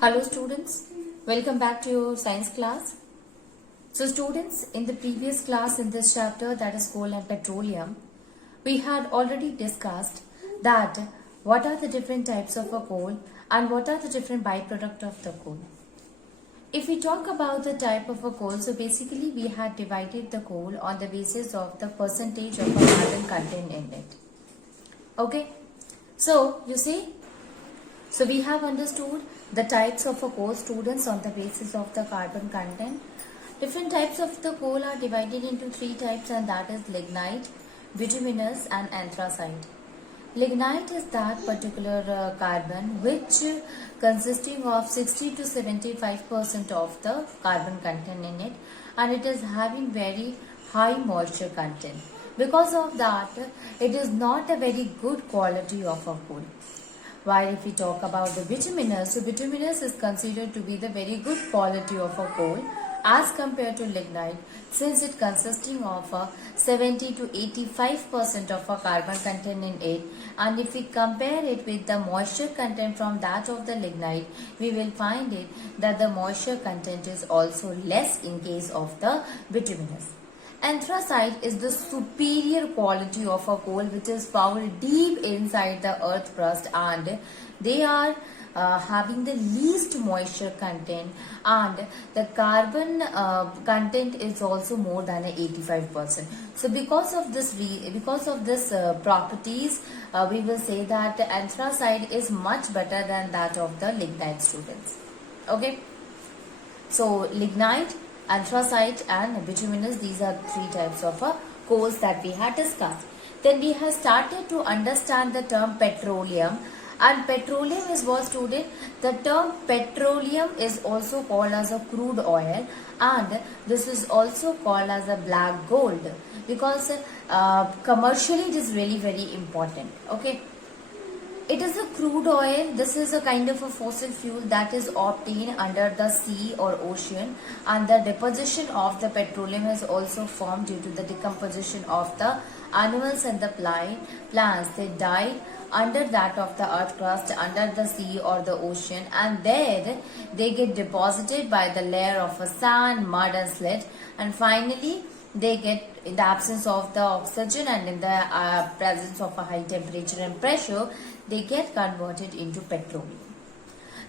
Hello students, welcome back to your science class. So students, in the previous class in this chapter, that is coal and petroleum, we had already discussed that what are the different types of a coal and what are the different byproduct of the coal. If we talk about the type of a coal, so basically we had divided the coal on the basis of the percentage of a carbon content in it. Okay, so you see, so we have understood the types of a coal, students, on the basis of the carbon content. Different types of the coal are divided into three types, and that is lignite, bituminous and anthracite. Lignite is that particular carbon which consisting of 60 to 75% of the carbon content in it, and it is having very high moisture content. Because of that, it is not a very good quality of a coal. While if we talk about the bituminous, so bituminous is considered to be the very good quality of a coal as compared to lignite, since it consisting of a 70 to 85% of a carbon content in it, and if we compare it with the moisture content from that of the lignite, we will find it that the moisture content is also less in case of the bituminous. Anthracite is the superior quality of a coal which is found deep inside the earth crust, and they are having the least moisture content, and the carbon content is also more than 85%. So because of this properties, we will say that anthracite is much better than that of the lignite, students. Okay, so lignite, anthracite and bituminous, these are three types of coals that we had discussed. Then we have started to understand the term petroleum, and petroleum is what, student? The term petroleum is also called as a crude oil, and this is also called as a black gold, because commercially it is really very important. Okay, it is a crude oil. This is a kind of a fossil fuel that is obtained under the sea or ocean, and the deposition of the petroleum is also formed due to the decomposition of the animals and the plants. They die under that of the earth crust, under the sea or the ocean, and there they get deposited by the layer of a sand, mud and slate, and finally they get, in the absence of the oxygen and in the presence of a high temperature and pressure, they get converted into petroleum.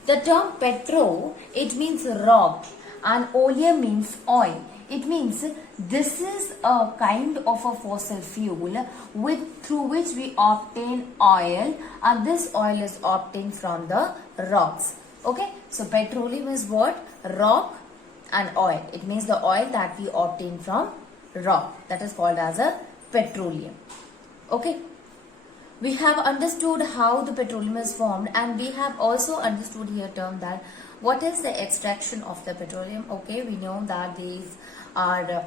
The term petro, it means rock, and oleum means oil. It means this is a kind of a fossil fuel through which we obtain oil, and this oil is obtained from the rocks. Okay, so petroleum is what? Rock and oil. It means the oil that we obtain from rock, that is called as a petroleum. Okay, we have understood how the petroleum is formed, and we have also understood here term that what is the extraction of the petroleum. Okay, we know that these are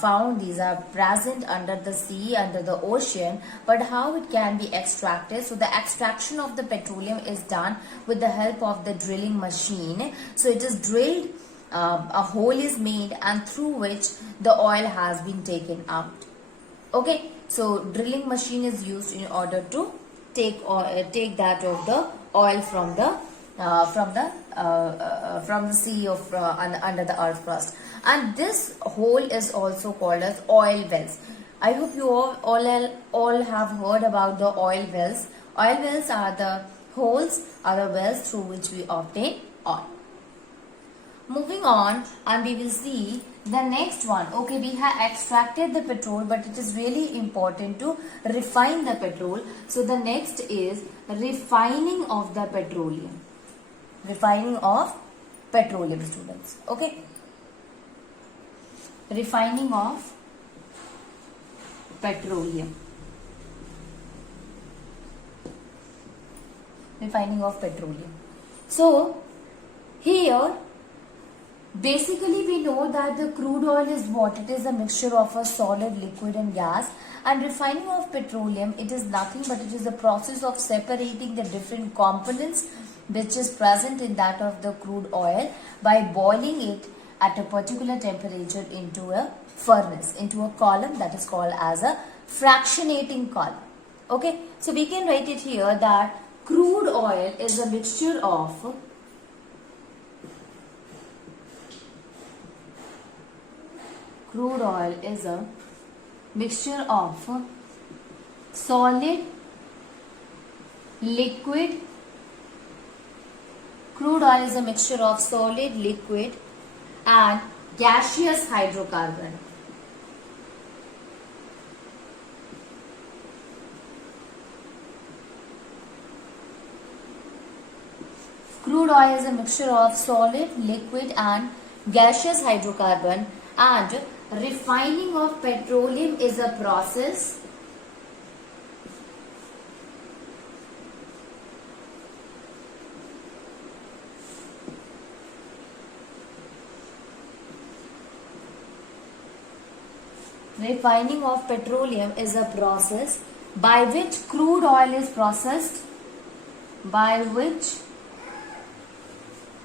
found, these are present under the sea, under the ocean, but how it can be extracted? So the extraction of the petroleum is done with the help of the drilling machine. So it is drilled, a hole is made, and through which the oil has been taken out. Okay, so drilling machine is used in order to take that of the oil from the sea of under the earth crust, and this hole is also called as oil wells. I hope you all have heard about the oil wells. Oil wells are the holes, are the wells through which we obtain oil. Moving on, and we will see the next one. Okay, we have extracted the petrol, but it is really important to refine the petrol. So the next is refining of the petroleum. Refining of petroleum, students. Okay, refining of petroleum. Refining of petroleum. So here, basically we know that the crude oil is what? It is a mixture of a solid, liquid and gas, and refining of petroleum, it is nothing but it is the process of separating the different components which is present in that of the crude oil by boiling it at a particular temperature into a furnace, into a column, that is called as a fractionating column. Okay, so we can write it here that crude oil is a mixture of Crude oil is a mixture of solid, liquid. Crude oil is a mixture of solid, liquid and gaseous hydrocarbon. Crude oil is a mixture of solid, liquid and gaseous hydrocarbon, and refining of petroleum is a process by which crude oil is processed, by which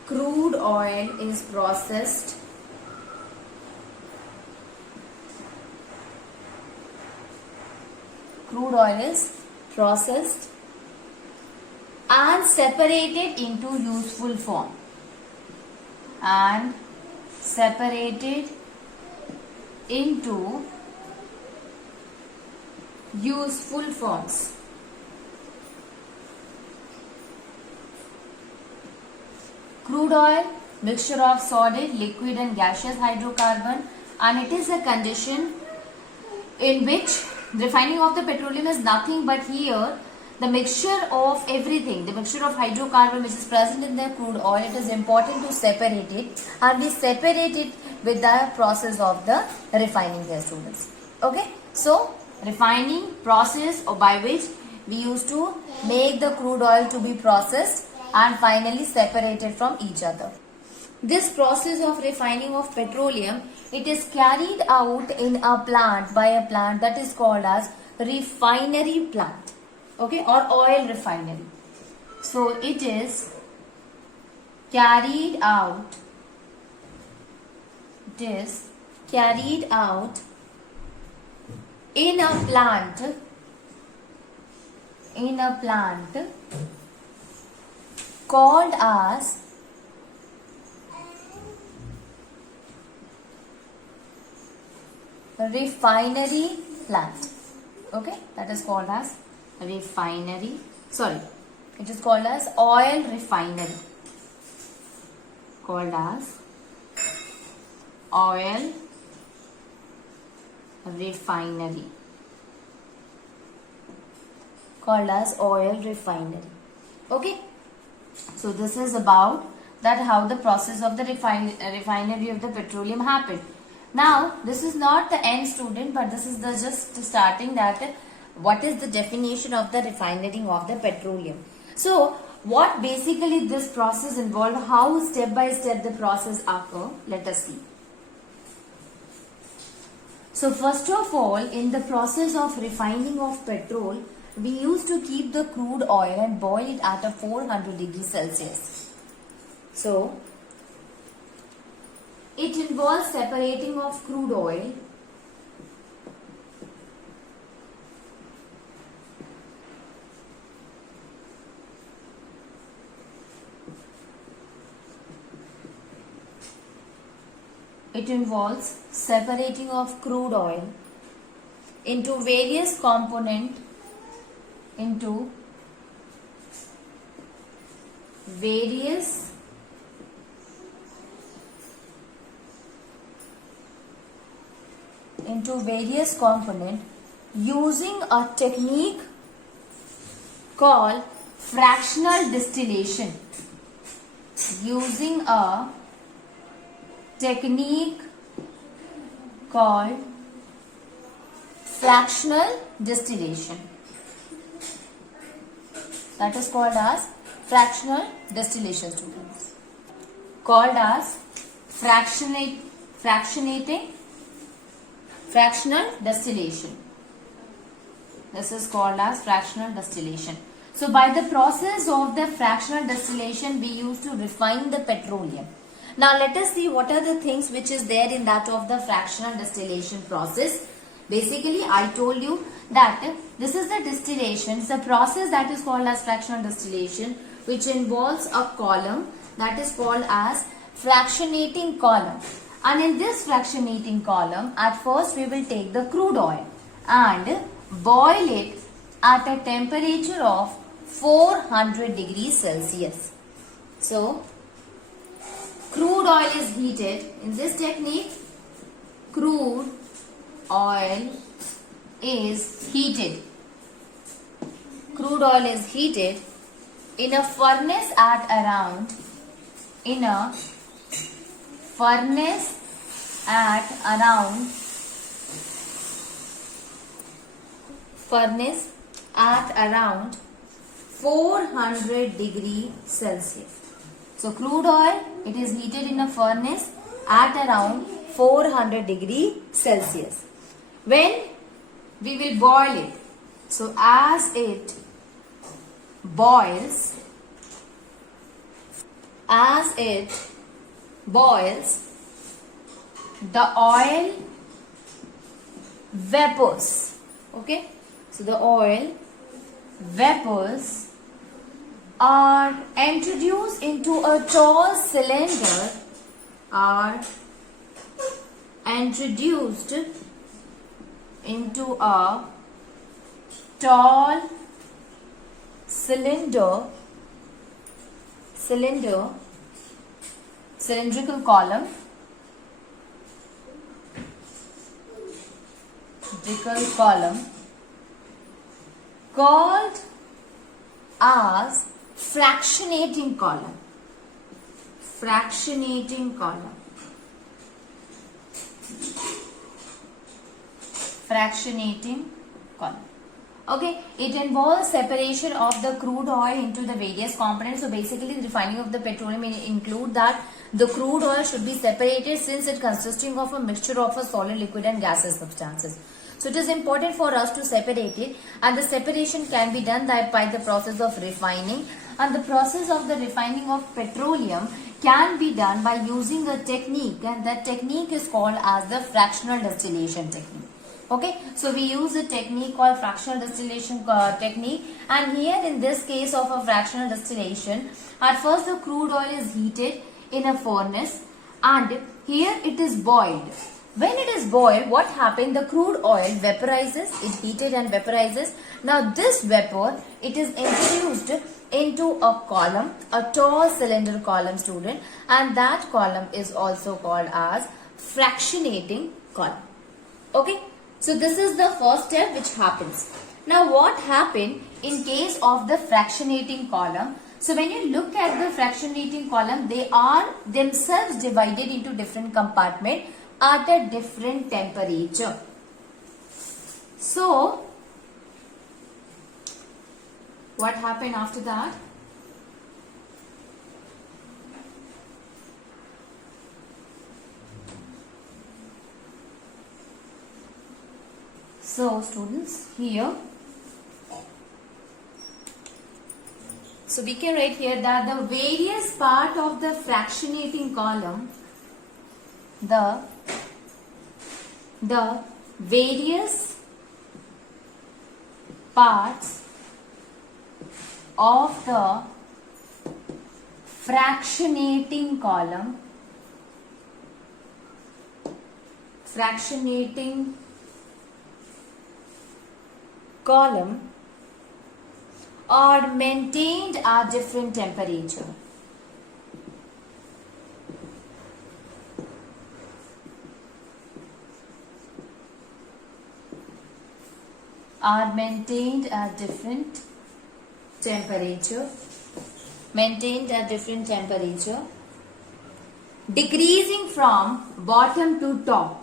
crude oil is processed and separated into useful form, and separated into useful forms. Crude oil, mixture of solid, liquid and gaseous hydrocarbon, and it is a condition in which refining of the petroleum is nothing but here the mixture of everything, the mixture of hydrocarbon which is present in the crude oil. It is important to separate it, and we separate it with the process of the refining, dear students. Okay, so refining process or by which we used to make the crude oil to be processed and finally separated from each other. This process of refining of petroleum, it is carried out in a plant, by a plant that is called as refinery plant, okay, or oil refinery. So it is carried out, in a plant called as refinery plant. Okay, that is called as refinery. Sorry, it is called as oil refinery. Called as oil refinery. Called as oil refinery. Okay. So this is about that how the process of the refinery of the petroleum happened. Now this is not the end, student, but this is the just starting that what is the definition of the refining of the petroleum. So what basically this process involved, how step by step the process occur, let us see. So first of all, in the process of refining of petrol, we used to keep the crude oil and boil it at a 400 degrees Celsius. So it involves separating of crude oil into various components, into various components using a technique called fractional distillation. Using a technique called fractional distillation. That is called as fractional distillation, students. Called as fractional distillation. This is called as fractional distillation. So by the process of the fractional distillation, we used to refine the petroleum. Now let us see what are the things which is there in that of the fractional distillation process. Basically, I told you that this is the distillation. It's a process that is called as fractional distillation, which involves a column that is called as fractionating column. And in this fractionating column, at first we will take the crude oil and boil it at a temperature of 400 degrees Celsius. So, crude oil is heated. In this technique, crude oil is heated. Crude oil is heated in a furnace at around, furnace at around 400 degree Celsius. So crude oil, it is heated in a furnace at around 400 degree Celsius. When we will boil it, so as it boils, the oil vapors. Okay, so the oil vapors are introduced into a tall cylinder, cylindrical column, called as fractionating column. Okay, it involves separation of the crude oil into the various components. So basically, the refining of the petroleum include that the crude oil should be separated, since it consisting of a mixture of a solid, liquid and gaseous substances. So it is important for us to separate it, and the separation can be done by the process of refining, and the process of the refining of petroleum can be done by using a technique, and that technique is called as the fractional distillation technique. Okay, so we use a technique called fractional distillation technique, and here in this case of a fractional distillation, at first the crude oil is heated in a furnace and here it is boiled. When it is boiled, what happened? The crude oil vaporizes, it heated and vaporizes. Now this vapor, it is introduced into a column, a tall cylinder column, student, and that column is also called as fractionating column. Okay, so this is the first step which happens. Now what happened in case of the fractionating column? So when you look at the fractionating column, they are themselves divided into different compartments at a different temperature. So what happened after that? So students, here, so we can write here that the various part of the fractionating column, the various parts of the fractionating column, are maintained at different temperature. Decreasing from bottom to top.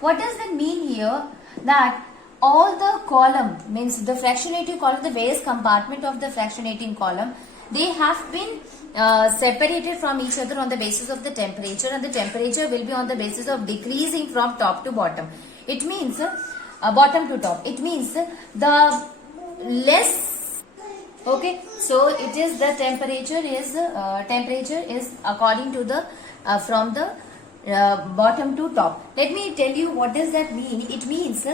What does that mean here? That all the column, means the fractionating column, the various compartment of the fractionating column, they have been separated from each other on the basis of the temperature, and the temperature will be on the basis of decreasing from top to bottom. It means bottom to top. It means the less. Okay, so it is the temperature is according to the from the bottom to top. Let me tell you what does that mean. It means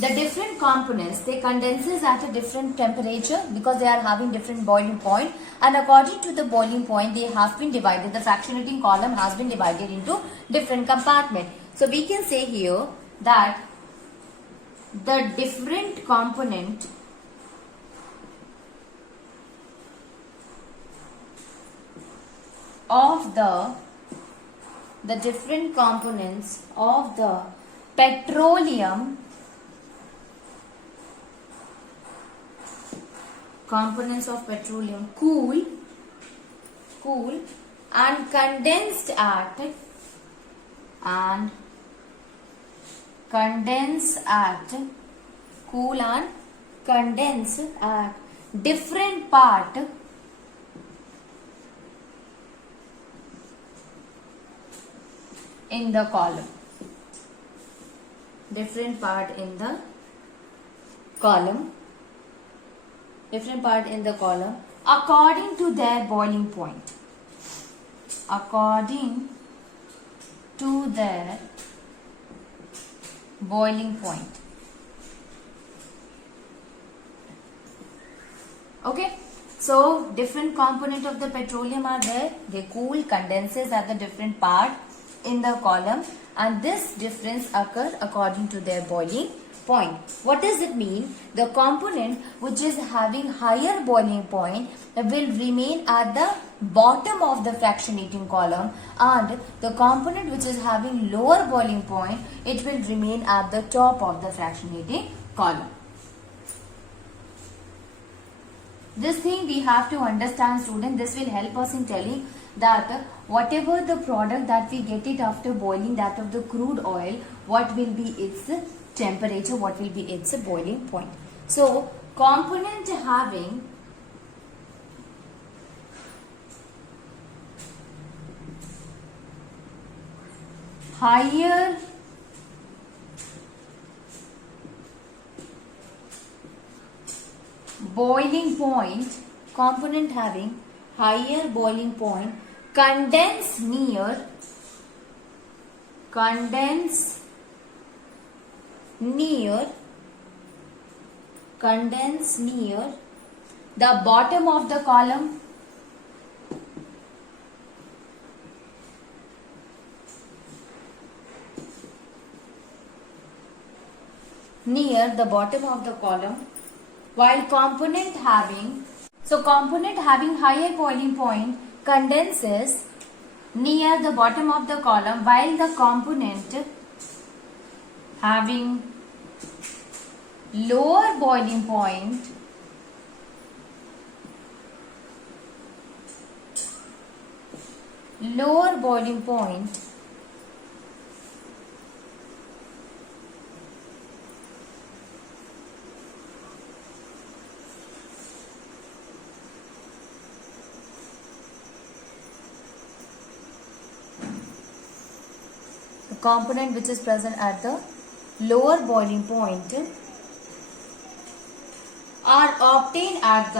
the different components, they condenses at a different temperature because they are having different boiling point, and according to the boiling point they have been divided, the fractionating column has been divided into different compartment. So we can say here that the different component of the different components of the petroleum, components of petroleum cool and condense at cool and condense at different part in the column, different part in the column according to their boiling point, according to their boiling point. Okay, so different component of the petroleum are there, they cool, condenses at the different part in the column, and this difference occur according to their boiling point. What does it mean? The component which is having higher boiling point will remain at the bottom of the fractionating column, and the component which is having lower boiling point, it will remain at the top of the fractionating column. This thing we have to understand, student. This will help us in telling that whatever the product that we get it after boiling, that of the crude oil, what will be its temperature, what will be its boiling point. So component having higher boiling point, component having higher boiling point, condense near the bottom of the column, near the bottom of the column, while component having higher boiling point condenses near the bottom of the column, while the component having lower boiling point the component which is present at the lower boiling point are obtained at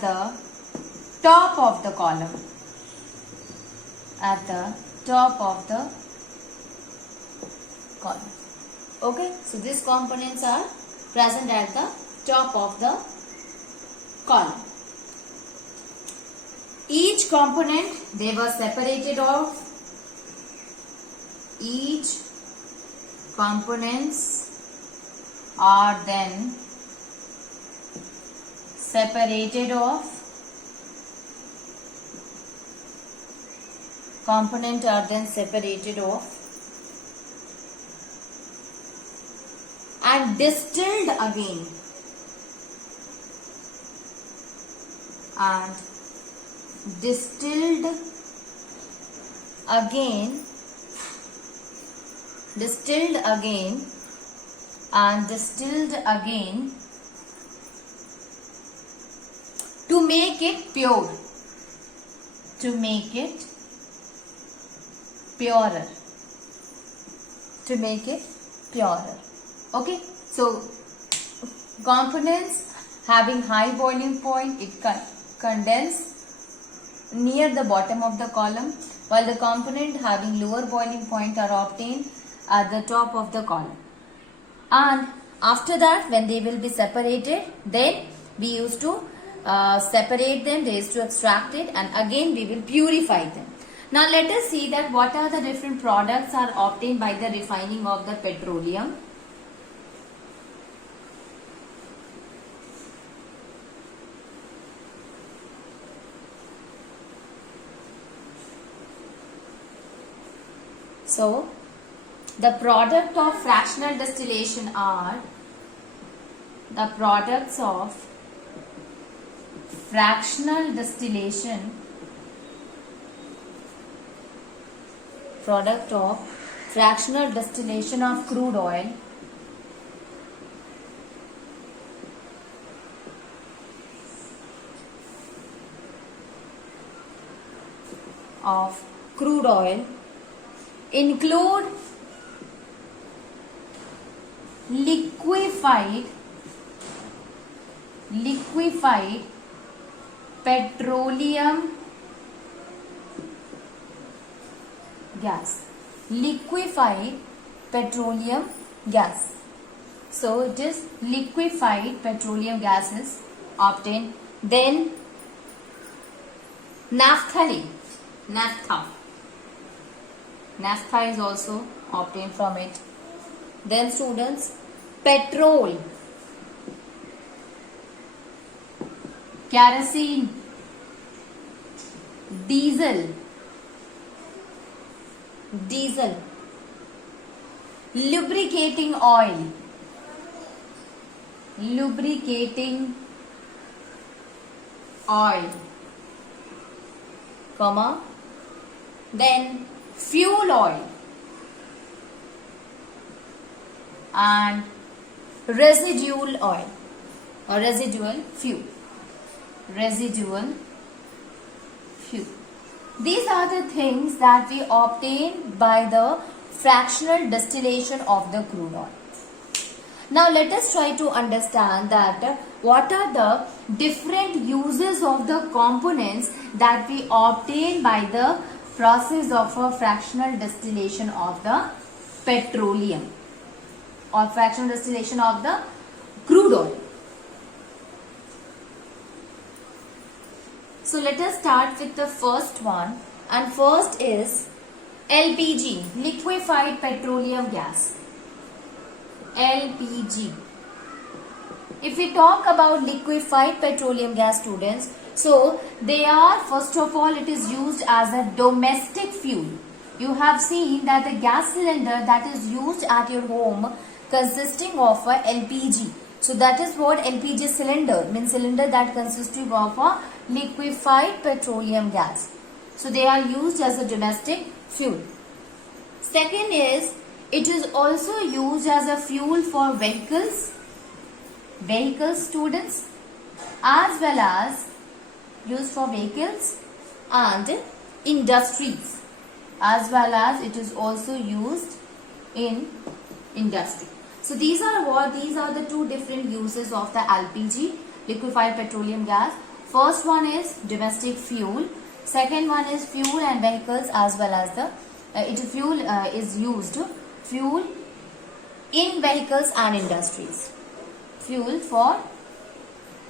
the top of the column, Okay, so these components are present at the top of the column. Each component, they were separated off. Each components are then separated off. Component are then separated off and distilled again. Distilled again to make it pure, Okay, so components having high boiling point, it condense near the bottom of the column, while the component having lower boiling point are obtained at the top of the column. And after that, when they will be separated, then we used to separate them, they used to extract it, and again we will purify them. Now let us see that what are the different products are obtained by the refining of the petroleum. So, the product of fractional distillation are the products of fractional distillation, product of fractional distillation of crude oil, include liquefied petroleum gas. Liquefied petroleum gas. So it is liquefied petroleum gases obtained. Then naphtha is also obtained from it. Then students, petrol, kerosene, diesel, lubricating oil, comma, then fuel oil and residual oil or residual fuel. These are the things that we obtain by the fractional distillation of the crude oil. Now let us try to understand that what are the different uses of the components that we obtain by the process of a fractional distillation of the petroleum or fractional distillation of the crude oil. So let us start with the first one, and first is LPG, liquefied petroleum gas. LPG. If we talk about liquefied petroleum gas, students, so they are, first of all, it is used as a domestic fuel. You have seen that the gas cylinder that is used at your home consisting of a LPG. So that is what LPG cylinder means, cylinder that consisting of a liquefied petroleum gas. So they are used as a domestic fuel. Second is, it is also used as a fuel for vehicles students, as well as used for vehicles and industries, as well as it is also used in industry. So these are the two different uses of the LPG, liquefied petroleum gas. First one is domestic fuel. Second one is fuel and vehicles, as well as the is used fuel in vehicles and industries. Fuel for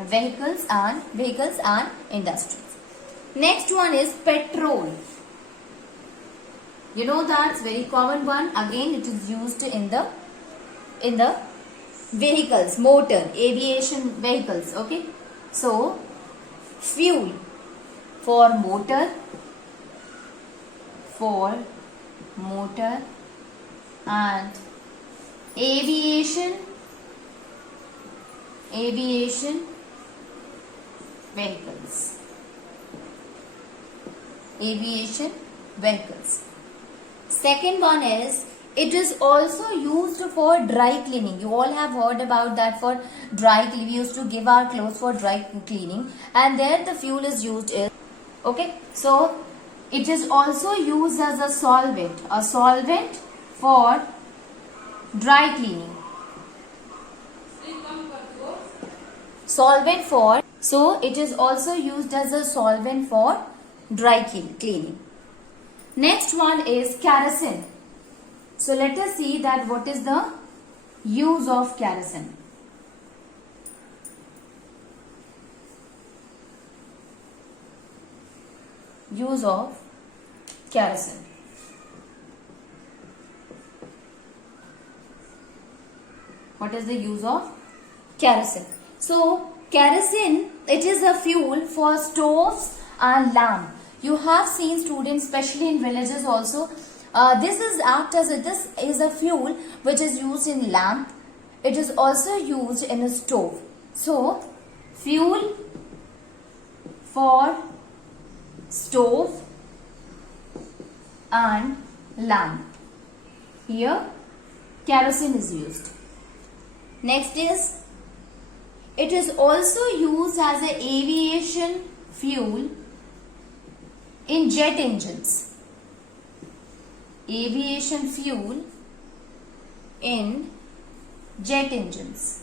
vehicles and industries. Next one is petrol. You know that's very common one. Again, it is used in the vehicles, motor, aviation vehicles. Okay, so fuel for motor and aviation vehicles. Second one is, it is also used for dry cleaning. You all have heard about that. For dry cleaning, we used to give our clothes for dry cleaning, and there the fuel is used is, okay. So it is also used as a solvent for dry cleaning. So it is also used as a solvent for dry cleaning. Next one is kerosene. So let us see that what is the use of kerosene. Use of kerosene. What is the use of kerosene? So kerosene, it is a fuel for stoves and lamp. You have seen students, especially in villages also, this is a fuel which is used in lamp. It is also used in a stove. So fuel for stove and lamp. Here kerosene is used. Next is, it is also used as an aviation fuel in jet engines. Aviation fuel in jet engines.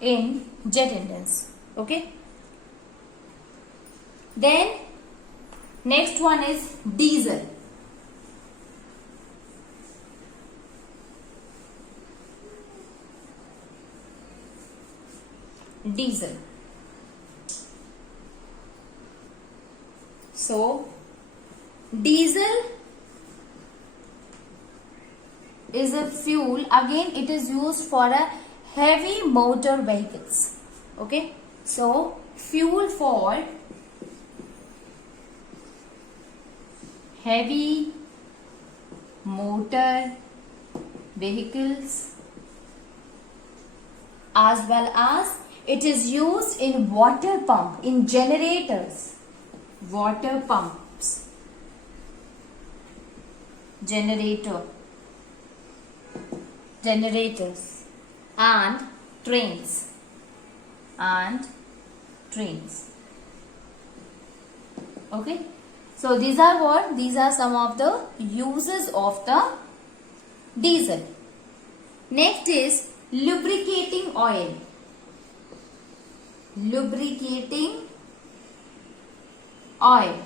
In jet engines. Okay. Then next one is diesel. Diesel. So diesel is a fuel, again it is used for a heavy motor vehicles. Okay, so fuel for heavy motor vehicles, as well as it is used in water pump, in generators, water pumps, generators and trains, okay. So these are what? These are some of the uses of the diesel. Next is lubricating oil. Lubricating oil.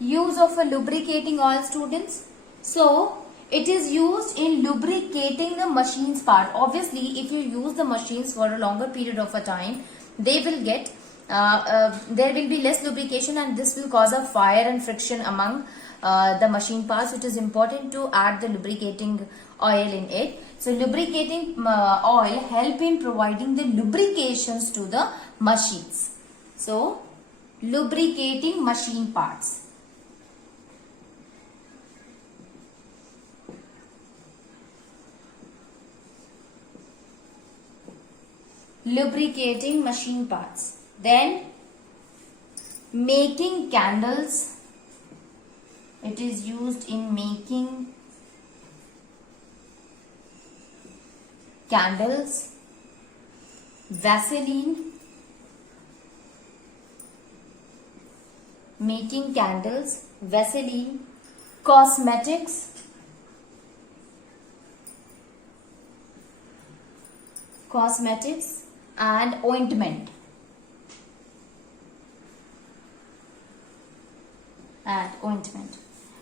Use of a lubricating oil, students. So it is used in lubricating the machine's part. Obviously, if you use the machines for a longer period of a time, they will get there will be less lubrication, and this will cause a fire and friction among the machine parts. It is important to add the lubricating oil in it. So lubricating oil help in providing the lubrications to the machines. So lubricating machine parts. Lubricating machine parts. Then making candles. It is used in making candles. Vaseline. Making candles, Vaseline. Cosmetics. Cosmetics and ointment.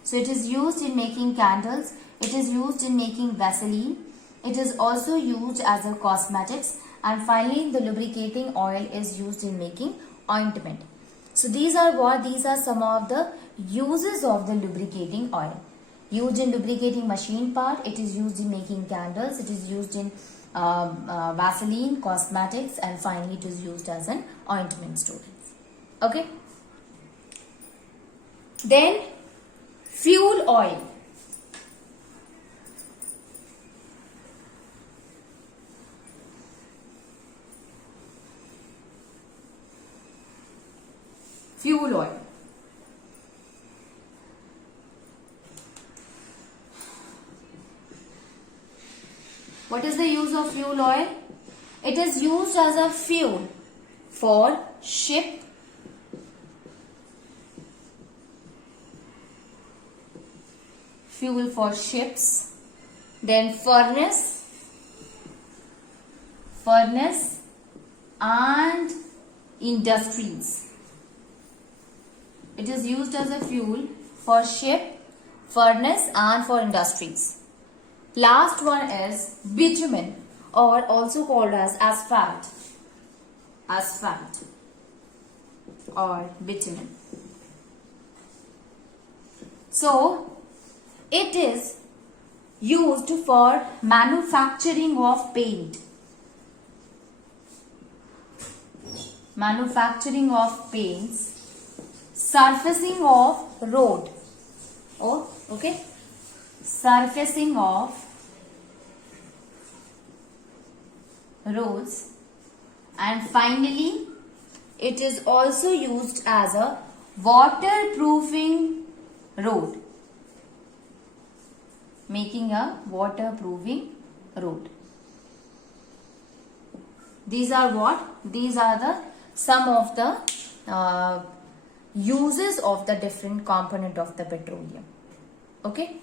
So it is used in making candles, it is used in making Vaseline, it is also used as a cosmetics, and finally the lubricating oil is used in making ointment. So these are what? These are some of the uses of the lubricating oil. Used in lubricating machine part, it is used in making candles, it is used in Vaseline, cosmetics, and finally it is used as an ointment, students. Okay. Then fuel oil. Fuel oil. What is the use of fuel oil? It is used as a fuel for ship, fuel for ships, then furnace and industries. It is used as a fuel for ship, furnace and for industries. Last one is bitumen, or also called as asphalt. Asphalt or bitumen. So it is used for manufacturing of paint. Manufacturing of paints, surfacing of road. Oh, okay. Surfacing of roads, and finally it is also used as a waterproofing road. Making a waterproofing road. These are what? These are the some of the uses of the different component of the petroleum. Okay.